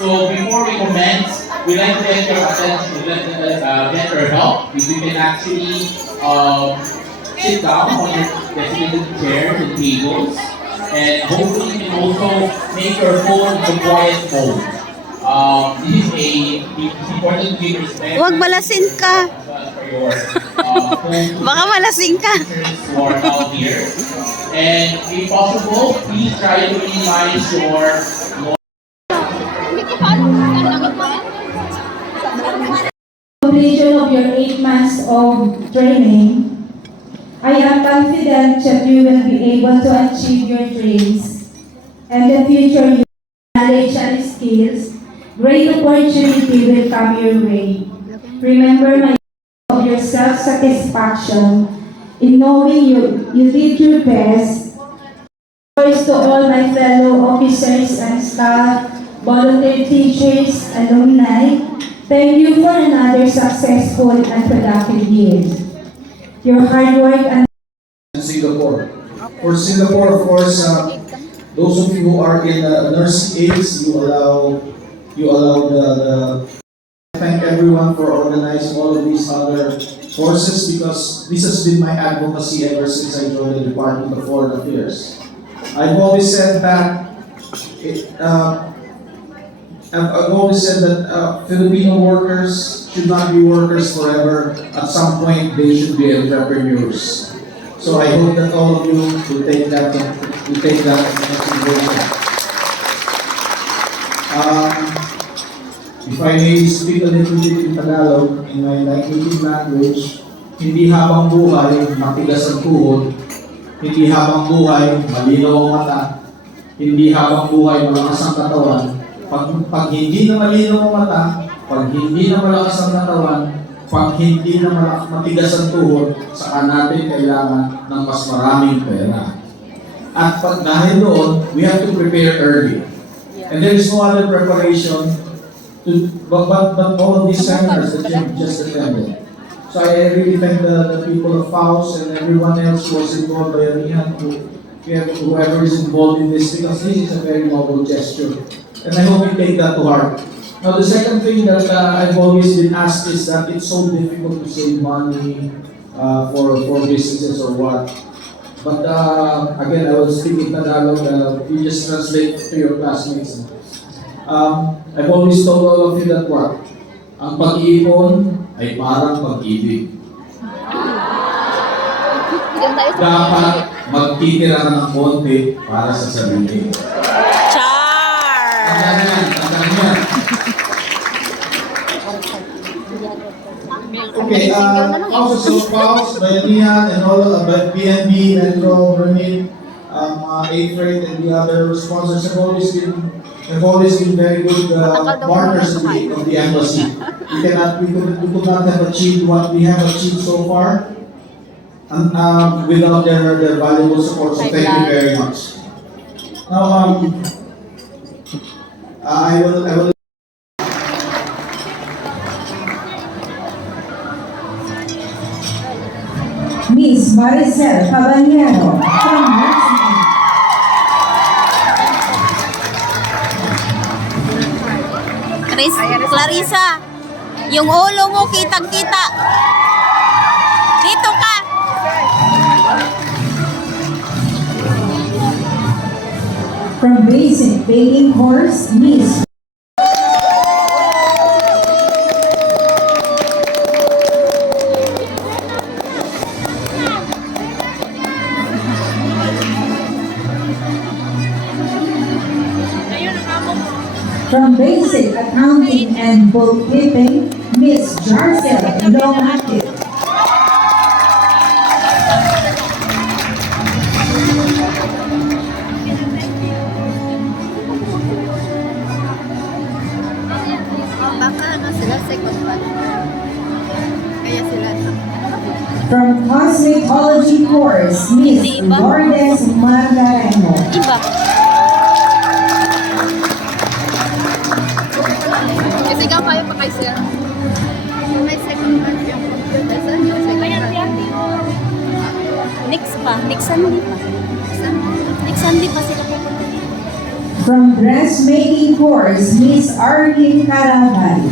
So before we commence, we'd like to get your attention, we'd like to get your help. If you can actually sit down on your designated chairs and tables, and hopefully you can also make your phone the quiet mode. This is it's important to give respect. Huwag malasin ka. For your Baka malasing ka. who are out here. And if possible, please try to minimize your completion of your 8 months of training, I am confident that you will be able to achieve your dreams and the future you knowledge and skills. Great opportunity will come your way. Remember my of your self-satisfaction in knowing you did your best. First to all my fellow officers and staff, volunteer teachers, alumni, thank you for another successful and productive year. Your hard work and Singapore. For Singapore, of course, those of you who are in nursing aides, you allow the thank everyone for organizing all of these other courses, because this has been my advocacy ever since I joined the Department of Foreign Affairs. I've always said that Filipino workers should not be workers forever. At some point, they should be entrepreneurs. So I hope that all of you will take that into consideration. If I may speak a little bit in Tagalog, in my native language, hindi habang buhay, matigas ang tuhod, hindi habang buhay, malinaw ang mata, hindi habang buhay, malakas ang katawan. Pag hindi na malinaw ang mata, pag hindi na malakas ang katawan, pag hindi na matigas ang tuhod, saka natin kailangan ng mas maraming pera. At pag dahil doon, we have to prepare early. And there is no other preparation but all of these seminars that you just attended. So I really thank the people of FAUS and everyone else who was involved by Arihan, whoever is involved in this, because this is a very noble gesture. And I hope you take that to heart. Now the second thing that I've always been asked is that it's so difficult to save money for businesses or what. But again, I will speak in Tagalog. You just translate to your classmates. I've always told all of you that what? Ang pag-iipon ay parang pag-ibig. Dapat magtitira ka ng konti para sa sarili. Char! Tandaan yan. Okay, also FAUS, Bayanihan, and all by PNB, Metro, Remit, A-Freight, and the other sponsors have always been very good partners of the embassy. We could not have achieved what we have achieved so far without their valuable support. So thank you very much. Now, I will. Miss Maricel Caballero from Mexico. Clarissa, yung ulo mo kitang-kita. Dito ka. From Basic Baking Course, Miss From Basic Accounting and Bookkeeping, Miss Jarcel Longakit. Baka sila second batch. Kaya sila From Cosmetology Course, Miss Lourdes Margareno. iba. Kasi ikaw kayo pa kayo sila. May second batch yung computer. Saan yung second batch? Next pa. Next Sunday pa. Next Sunday pa sila pupunta dito. From dressmaking course, Miss Arlene Carabal.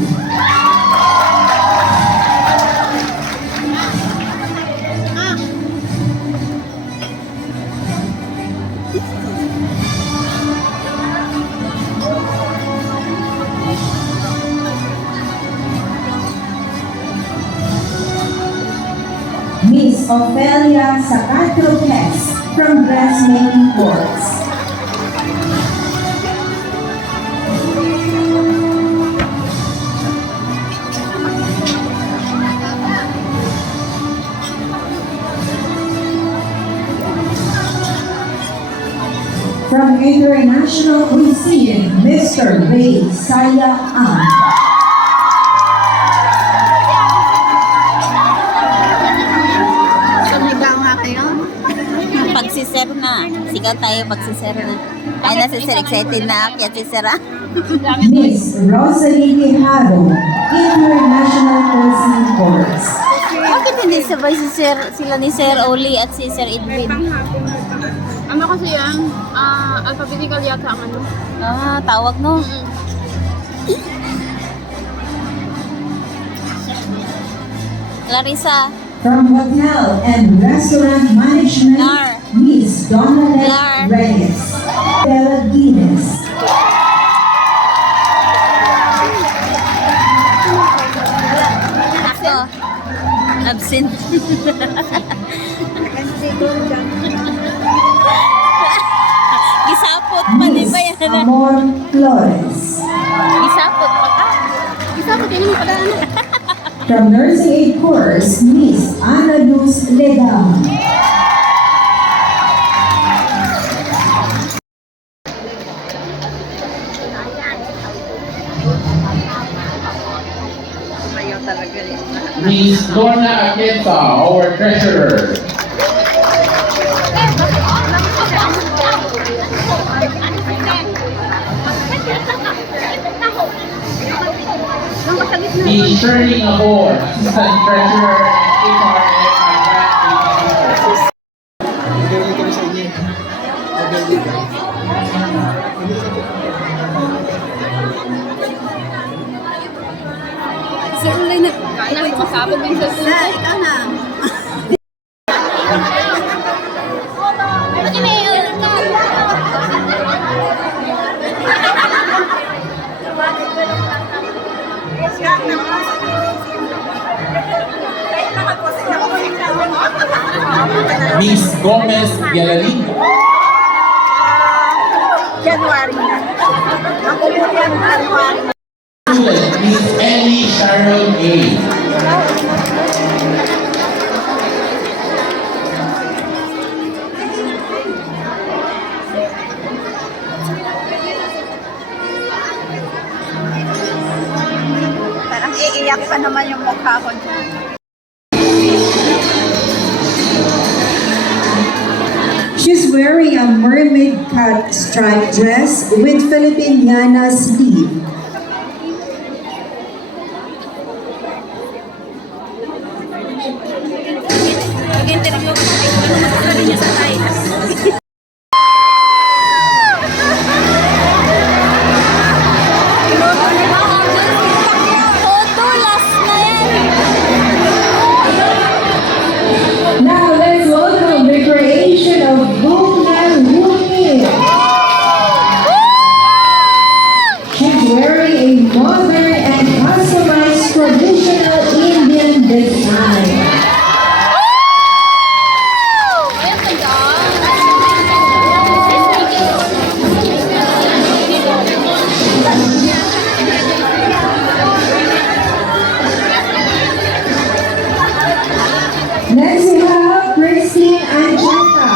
Miss Ophelia Sacatro Pes from Dressmaking Course. From International Cuisine, Mr. Ray Saya Ang. Sumigaw nga kayo. Pagsisir na. Sigaw tayo pagsisir na. Ay, nasa sir, excited na akyat si Sir. Miss Rosalie Quijano, International Cuisine Course. Bakit hindi sabay si Sir, sila ni Sir Oli at si Sir Edwin? Ano kasi yan? Alphabetical yata ang ano. Ah, tawag no? Clarissa. From Hotel and Restaurant Management, Lar. Miss Donalette Lar. Reyes. Bella Guinness. Ako. Absent. Gisapot pa, di Miss ba yan? Amor Flores. Gisapot pa ka? Isa ko din yung padaan. From Nursing Aid Course, Miss Ana Luz Ledam. Miss Lorna Atienza, our treasurer. Miss Shirley Nabor, assistant treasurer and HRM and Grant Agency. Sir, ulay na. Kaya na, masabog din sa sulit. Ikaw na. Miss Gomez Galalindo. January na. Ako po yan, January. Student, Miss Ellie Sharon A. Parang iiyak pa naman yung mukha ko. She's wearing a mermaid cut striped dress with Filipiniana sleeve. Mag-interview ko kayo. Ano masasabi niya sa tayo? Now let's welcome the creation of Bungnan Wuni. She's wearing a modern and customized traditional Indian design. Next we have Christine Angelica.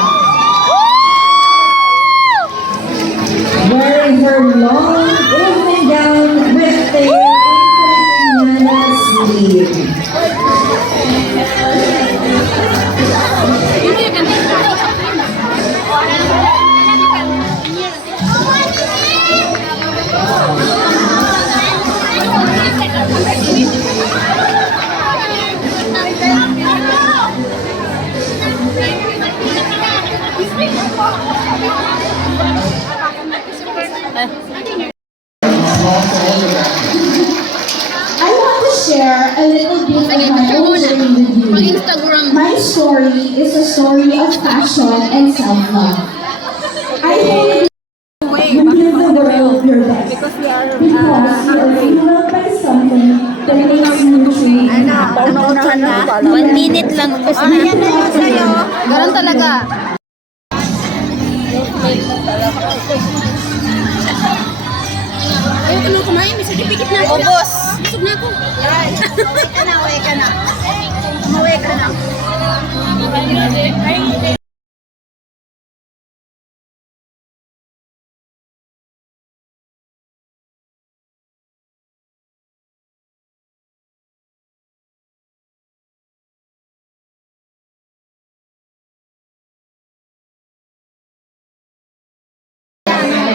Wearing her long evening gown with a Filipiniana sleeve. I want to share a little bit of Sige, my picture own muna. journey with you. Mag-Instagram. My story is a story of passion and self-love. I hope you give the world your best because you are fueled by something that makes you dream. Paunahan na. 1 minute lang. Ayan na yun sa'yo. Ganun talaga. Ayoko nang kumain, may certificate na ako. Ubos. Busog na ako. Uwi ka na, uwi ka na. Uwi ka na.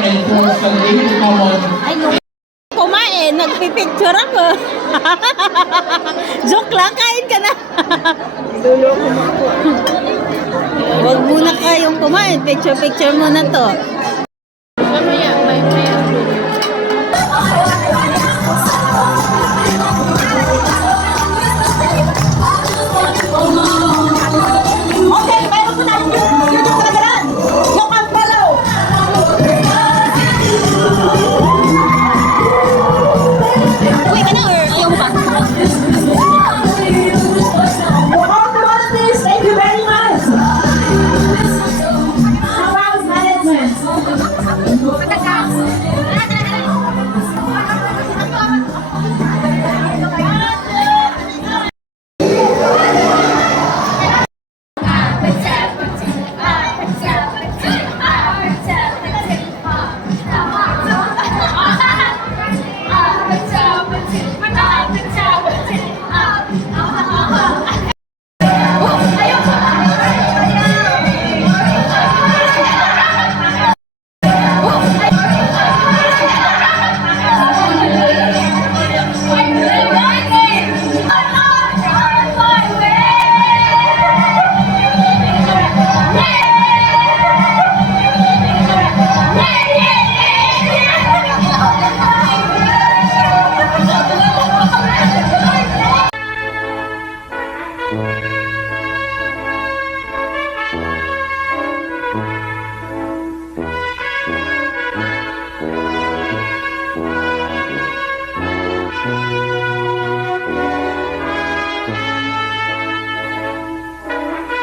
And for Sunday to come on Ay, kumain, nagpipicture ako. Joke lang, kain ka na. Huwag muna kayong kumain, picture-picture muna to. Mamaya, may Okay, mayroon po tayo yung kagaran. Yung pagpalaw. Uwi ka na or ayaw mo pa? Thank you very much. House management.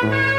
Thank you.